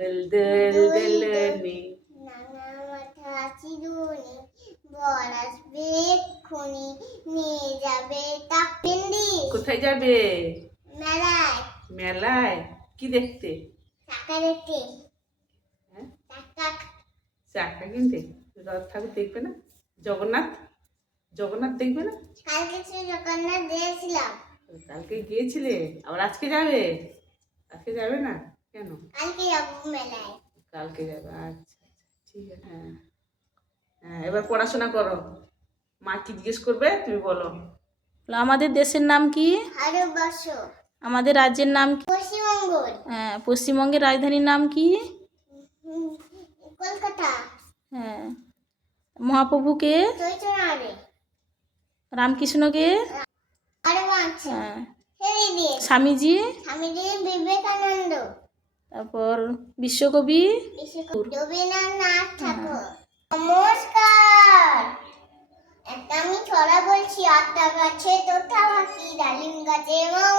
দোল দোলনি নানা মাথা চিরুনি বর আসবে এক্ষুনি নিয়ে যাবে টাকপিন্ডি। কোথায় যাবে? মেলায়। মেলায় কি দেখতে? চাকা দেখতে। হ্যাঁ, চাকা। চাকা কিনতে। রথ ঠাকুর দেখবে না? জগন্নাথ জগন্নাথ দেখবে না? কালকে জগন্নাথ দিয়েছিলাম। কালকে গিয়েছিলে, আবার আজকে যাবে? আজকে যাবে না কেন? কালকে যাবো মেলায়। কালকে যাবে, আচ্ছা ঠিক আছে। হ্যাঁ হ্যাঁ, এবার পড়াশোনা করো। মা কি জিজ্ঞেস করবে তুমি বলো। আমাদের দেশের নাম কি? ভারতবর্ষ। আমাদের রাজ্যের নাম কি? পশ্চিমবঙ্গ। হ্যাঁ, পশ্চিমবঙ্গের রাজধানীর নাম কি? কলকাতা। হ্যাঁ, মহাপ্রভুকে? চৈতন্যদেব। রামকৃষ্ণকে? হ্যাঁ। স্বামীজি? স্বামীজি বিবেকানন্দ। তারপর বিশ্বকবি? রবীন্দ্রনাথ ঠাকুর। নমস্কার। একটা আমি ছড়া বলছি। আটটা গাছে তোতা পাখি, ডালিম গাছে মৌ,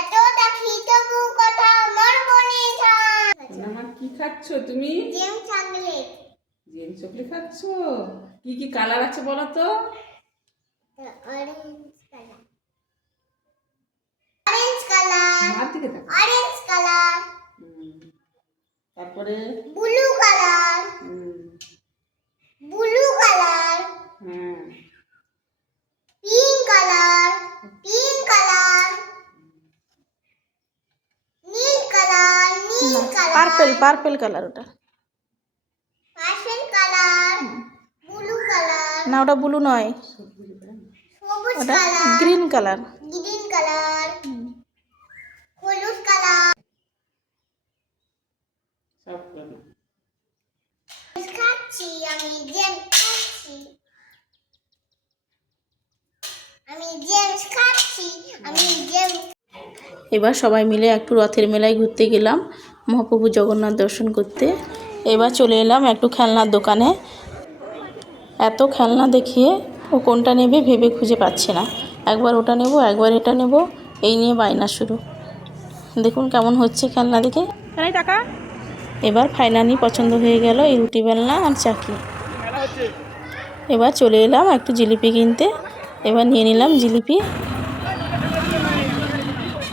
এত দেখি তবু কথা আমার মনে যায়। আমার কি খাচ্ছ তুমি? জেম চকলেট। জেম চকলেট খাচ্ছ? কি কি কালার আছে বলো তো? Orange colour. Orange colour. মার দিকে দেখো। Orange colour. তারপরে ব্লু কালার। Blue colour. হ্যাঁ, পিঙ্ক কালার। Pink colour. নীল কালার। নীল কালার। Purple colour. ওটা পার্পল কালার। Blue colour. না, ওটা ব্লু নয়, সবুজ ওটা colour. Green colour. Green colour. হলুদ কালার। সব কালার। খাচ্ছি আমি জেম খাচ্ছি। আমি জেমস খাচ্ছি। আমি জেম। এবার সবাই মিলে একটু রথের মেলায় ঘুরতে গেলাম মহাপ্রভু জগন্নাথ দর্শন করতে। এবার চলে এলাম একটু খেলনার দোকানে। এত খেলনা দেখিয়ে ও কোনটা নেবে ভেবে খুঁজে পাচ্ছে না। একবার ওটা নেব, একবার এটা নেব, এই নিয়ে বায়না শুরু। দেখুন কেমন হচ্ছে খেলনা দেখে। টাকা। এবার ফাইনালি পছন্দ হয়ে গেল এই রুটি বেলনা আর চাকি। এবার চলে এলাম একটু জিলিপি কিনতে। এবার নিয়ে নিলাম জিলিপি।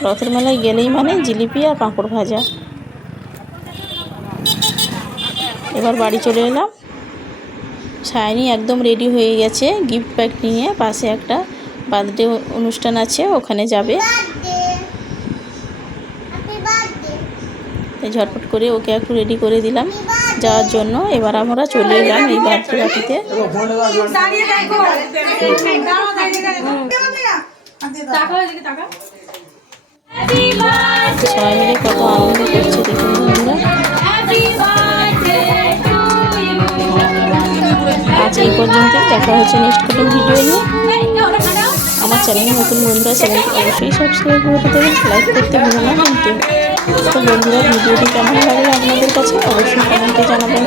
রথের মেলায় গেলেই মানে জিলিপি আর পাঁপড় ভাজা। এবার বাড়ি চলে এলাম। সায়নী একদম রেডি হয়ে গেছে গিফট প্যাক নিয়ে। পাশে একটা বার্থডে অনুষ্ঠান আছে, ওখানে যাবে। তাই ঝটপট করে ওকে একটু রেডি করে দিলাম যাওয়ার জন্য। এবার আমরা চলে এলাম এই বার্থডে পার্টিতে। সবাই মিলে কত আনন্দ করছে দেখুন বন্ধুরা। আজ এই পর্যন্ত, দেখা হচ্ছে নেক্সট কোনো ভিডিও নিয়ে। আমার চ্যানেলে নতুন বন্ধুরা চ্যানেলটি অবশ্যই সাবস্ক্রাইব করে দেবেন, লাইক করতে ভুলো না কিন্তু। তো বন্ধুরা, ভিডিওটি কেমন লাগলো আপনাদের কাছে অবশ্যই কমেন্টে জানাবেন।